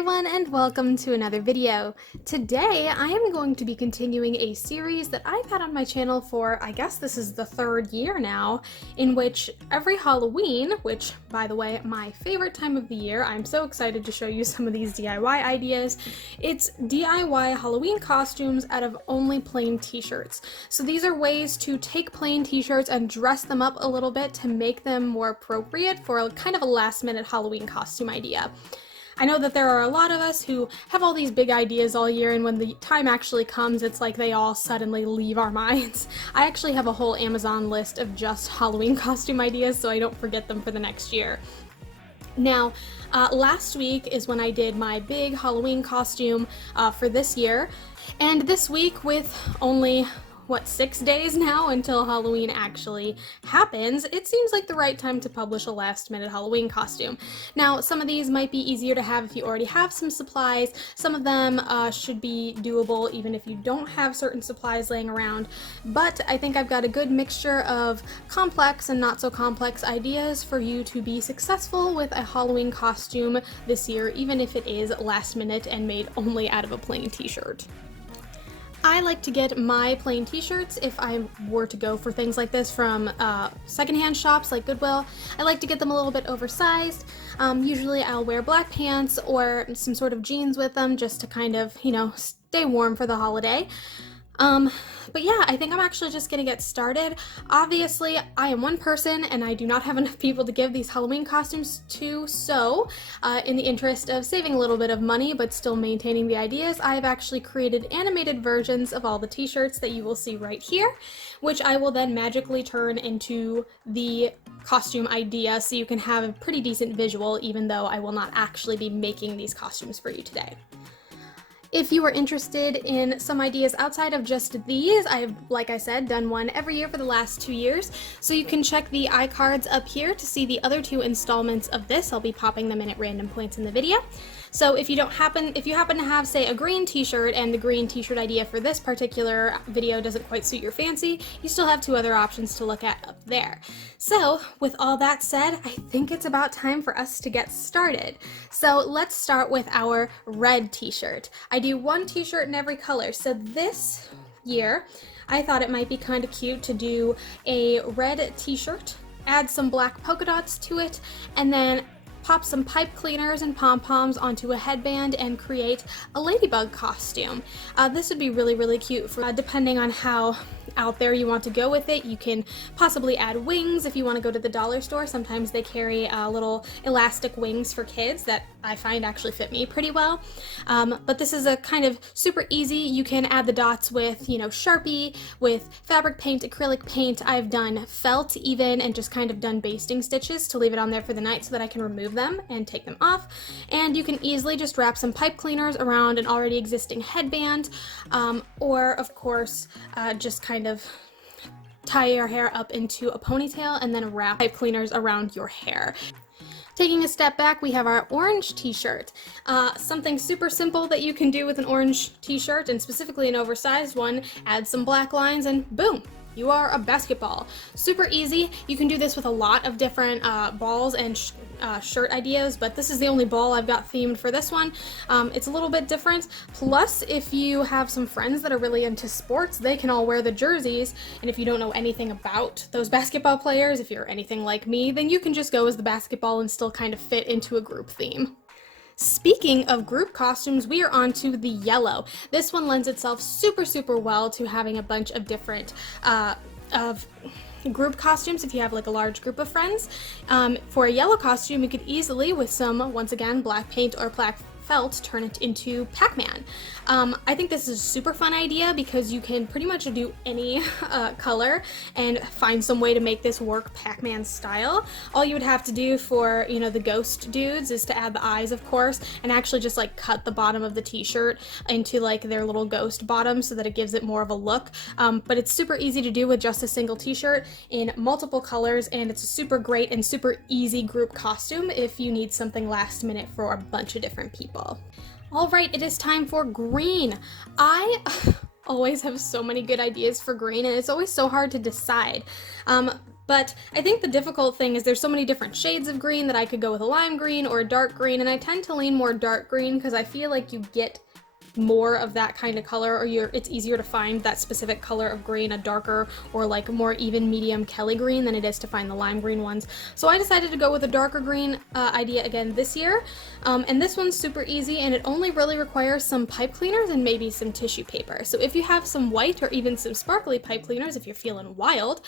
everyone, and welcome to another video. Today I am going to be continuing a series that I've had on my channel for, I guess this is the third year now, in which every Halloween, which by the way, my favorite time of the year, I'm so excited to show you some of these DIY ideas. It's DIY Halloween costumes out of only plain t-shirts. So these are ways to take plain t-shirts and dress them up a little bit to make them more appropriate for kind of a last minute Halloween costume idea. I know that there are a lot of us who have all these big ideas all year, and when the time actually comes, it's like they all suddenly leave our minds. I actually have a whole Amazon list of just Halloween costume ideas so I don't forget them for the next year. Now, last week is when I did my big Halloween costume for this year, and this week, with only 6 days now until Halloween actually happens, it seems like the right time to publish a last-minute Halloween costume. Now, some of these might be easier to have if you already have some supplies. Some of them should be doable even if you don't have certain supplies laying around, but I think I've got a good mixture of complex and not so complex ideas for you to be successful with a Halloween costume this year, even if it is last minute and made only out of a plain t-shirt. I like to get my plain t-shirts, if I were to go for things like this, from secondhand shops like Goodwill. I like to get them a little bit oversized. Usually I'll wear black pants or some sort of jeans with them just to kind of, stay warm for the holiday. But yeah, I think I'm actually just gonna get started. Obviously, I am one person and I do not have enough people to give these Halloween costumes to, so in the interest of saving a little bit of money but still maintaining the ideas, I have actually created animated versions of all the t-shirts that you will see right here, which I will then magically turn into the costume idea so you can have a pretty decent visual, even though I will not actually be making these costumes for you today. If you are interested in some ideas outside of just these, I've, like I said, done one every year for the last 2 years, so you can check the iCards up here to see the other 2 installments of this. I'll be popping them in at random points in the video. So if you happen to have, say, a green t-shirt and the green t-shirt idea for this particular video doesn't quite suit your fancy, you still have 2 other options to look at up there. So with all that said, I think it's about time for us to get started. So let's start with our red t-shirt. I do 1 t-shirt in every color. So this year, I thought it might be kind of cute to do a red t-shirt, add some black polka dots to it, and then pop some pipe cleaners and pom-poms onto a headband and create a ladybug costume. This would be really, really cute for depending on how out there you want to go with it. You can possibly add wings if you want to go to the dollar store. Sometimes they carry little elastic wings for kids that I find actually fit me pretty well. But this is a kind of super easy. You can add the dots with, Sharpie, with fabric paint, acrylic paint. I've done felt even and just kind of done basting stitches to leave it on there for the night so that I can remove them and take them off. And you can easily just wrap some pipe cleaners around an already existing headband, or of course just kind of tie your hair up into a ponytail and then wrap pipe cleaners around your hair. Taking a step back, we have our orange t-shirt. Something super simple that you can do with an orange t-shirt, and specifically an oversized one. Add some black lines and boom! You are a basketball. Super easy. You can do this with a lot of different balls and shirt ideas, but this is the only ball I've got themed for this one. It's a little bit different. Plus, if you have some friends that are really into sports, they can all wear the jerseys, and if you don't know anything about those basketball players, if you're anything like me, then you can just go as the basketball and still kind of fit into a group theme. Speaking of group costumes, we are on to the yellow. This one lends itself super, super well to having a bunch of different group costumes if you have like a large group of friends. For a yellow costume, you could easily, with some, once again, black paint or black felt, turn it into Pac-Man. I think this is a super fun idea because you can pretty much do any color and find some way to make this work Pac-Man style. All you would have to do for, the ghost dudes is to add the eyes, of course, and actually just like cut the bottom of the t-shirt into like their little ghost bottom so that it gives it more of a look. But it's super easy to do with just a single t-shirt in multiple colors, and it's a super great and super easy group costume if you need something last minute for a bunch of different people. Alright, it is time for green. I always have so many good ideas for green, and it's always so hard to decide. But I think the difficult thing is there's so many different shades of green that I could go with a lime green or a dark green, and I tend to lean more dark green because I feel like you get more of that kind of color, or it's easier to find that specific color of green, a darker or like more even medium Kelly green, than it is to find the lime green ones. So I decided to go with a darker green idea again this year, and this one's super easy, and it only really requires some pipe cleaners and maybe some tissue paper. So if you have some white or even some sparkly pipe cleaners, if you're feeling wild,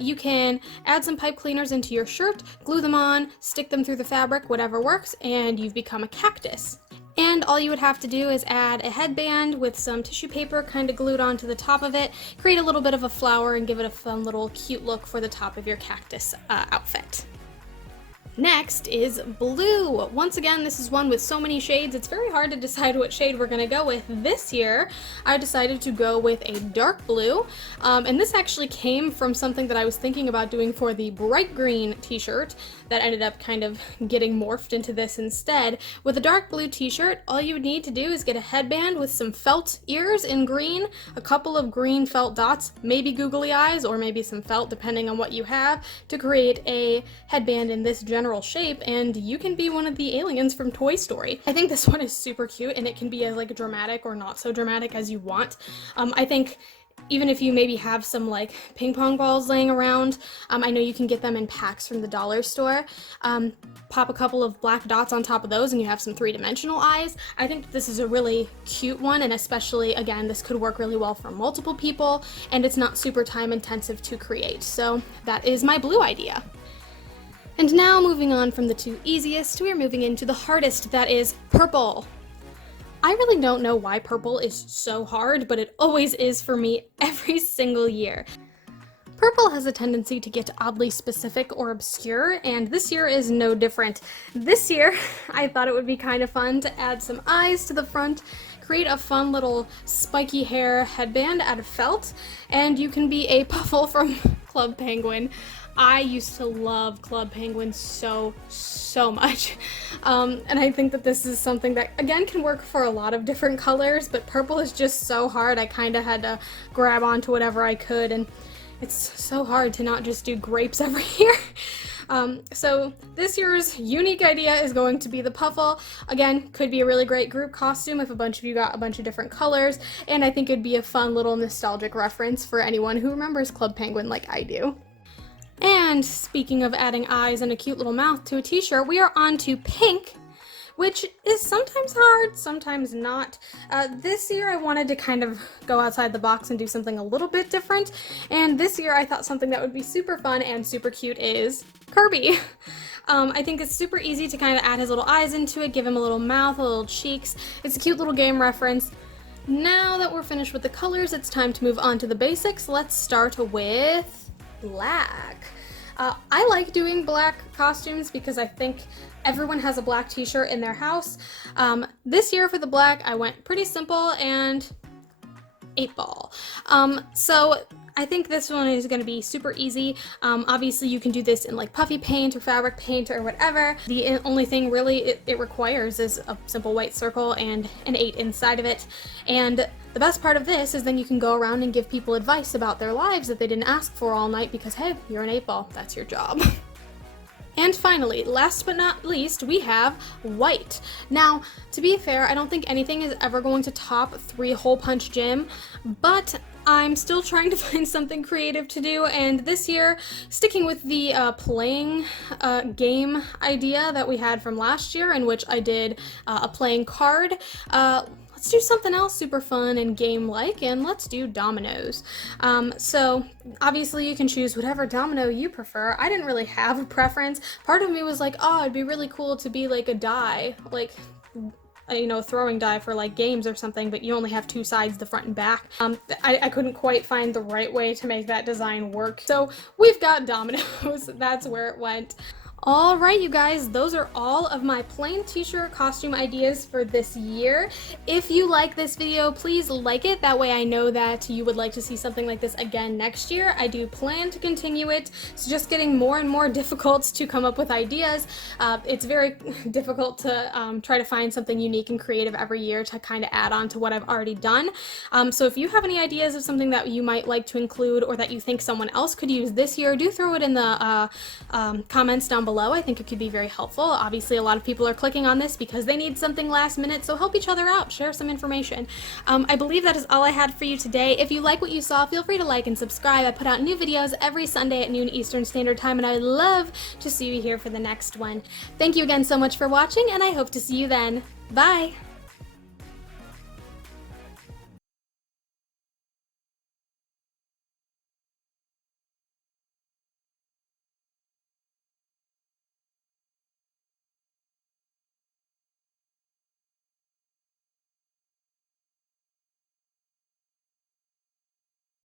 you can add some pipe cleaners into your shirt, glue them on, stick them through the fabric, whatever works, and you've become a cactus. And all you would have to do is add a headband with some tissue paper kind of glued onto the top of it, create a little bit of a flower, and give it a fun little cute look for the top of your cactus outfit. Next is blue. Once again, this is one with so many shades, it's very hard to decide what shade we're gonna go with. This year, I decided to go with a dark blue, and this actually came from something that I was thinking about doing for the bright green t-shirt that ended up kind of getting morphed into this instead. With a dark blue t-shirt, all you would need to do is get a headband with some felt ears in green, a couple of green felt dots, maybe googly eyes, or maybe some felt, depending on what you have, to create a headband in this general shape, and you can be one of the aliens from Toy Story. I think this one is super cute, and it can be as like dramatic or not so dramatic as you want. I think even if you maybe have some like ping pong balls laying around, I know you can get them in packs from the dollar store. Pop a couple of black dots on top of those and you have some three-dimensional eyes. I think this is a really cute one, and especially, again, this could work really well for multiple people, and it's not super time intensive to create. So that is my blue idea. And now, moving on from the two easiest, we're moving into the hardest, that is purple. I really don't know why purple is so hard, but it always is for me every single year. Purple has a tendency to get oddly specific or obscure, and this year is no different. This year, I thought it would be kind of fun to add some eyes to the front, create a fun little spiky hair headband out of felt, and you can be a Puffle from Club Penguin. I used to love Club Penguin so much, and I think that this is something that, again, can work for a lot of different colors, but purple is just so hard. I kind of had to grab onto whatever I could, and it's so hard to not just do grapes every year. So this year's unique idea is going to be the Puffle. Again, could be a really great group costume if a bunch of you got a bunch of different colors, and I think it'd be a fun little nostalgic reference for anyone who remembers Club Penguin like I do. And speaking of adding eyes and a cute little mouth to a t-shirt, we are on to pink, which is sometimes hard, sometimes not. This year I wanted to kind of go outside the box and do something a little bit different, and this year I thought something that would be super fun and super cute is Kirby. I think it's super easy to kind of add his little eyes into it, give him a little mouth, a little cheeks. It's a cute little game reference. Now that we're finished with the colors, it's time to move on to the basics. Let's start with black. I like doing black costumes because I think everyone has a black t-shirt in their house. This year for the black, I went pretty simple and 8-ball. So I think this one is going to be super easy. Obviously you can do this in like puffy paint or fabric paint or whatever. The only thing really it requires is a simple white circle and an 8 inside of it. And the best part of this is then you can go around and give people advice about their lives that they didn't ask for all night because, hey, you're an 8-ball, that's your job. And finally, last but not least, we have white. Now, to be fair, I don't think anything is ever going to top 3-hole punch gym, but I'm still trying to find something creative to do, and this year, sticking with the playing game idea that we had from last year, in which I did a playing card, let's do something else super fun and game-like, and let's do dominoes. So obviously you can choose whatever domino you prefer. I didn't really have a preference. Part of me was like, oh, it'd be really cool to be like a die, like, you know, throwing die for like games or something, but you only have 2 sides, the front and back. I couldn't quite find the right way to make that design work. So we've got dominoes, that's where it went. All right, you guys, those are all of my plain t-shirt costume ideas for this year. If you like this video, please like it. That way I know that you would like to see something like this again next year. I do plan to continue it. It's just getting more and more difficult to come up with ideas. It's very difficult to try to find something unique and creative every year to kind of add on to what I've already done. So if you have any ideas of something that you might like to include or that you think someone else could use this year, do throw it in the comments down below. I think it could be very helpful. Obviously, a lot of people are clicking on this because they need something last minute, so help each other out, share some information. I believe that is all I had for you today. If you like what you saw, feel free to like and subscribe. I put out new videos every Sunday at noon Eastern Standard Time, and I would love to see you here for the next one. Thank you again so much for watching, and I hope to see you then. Bye!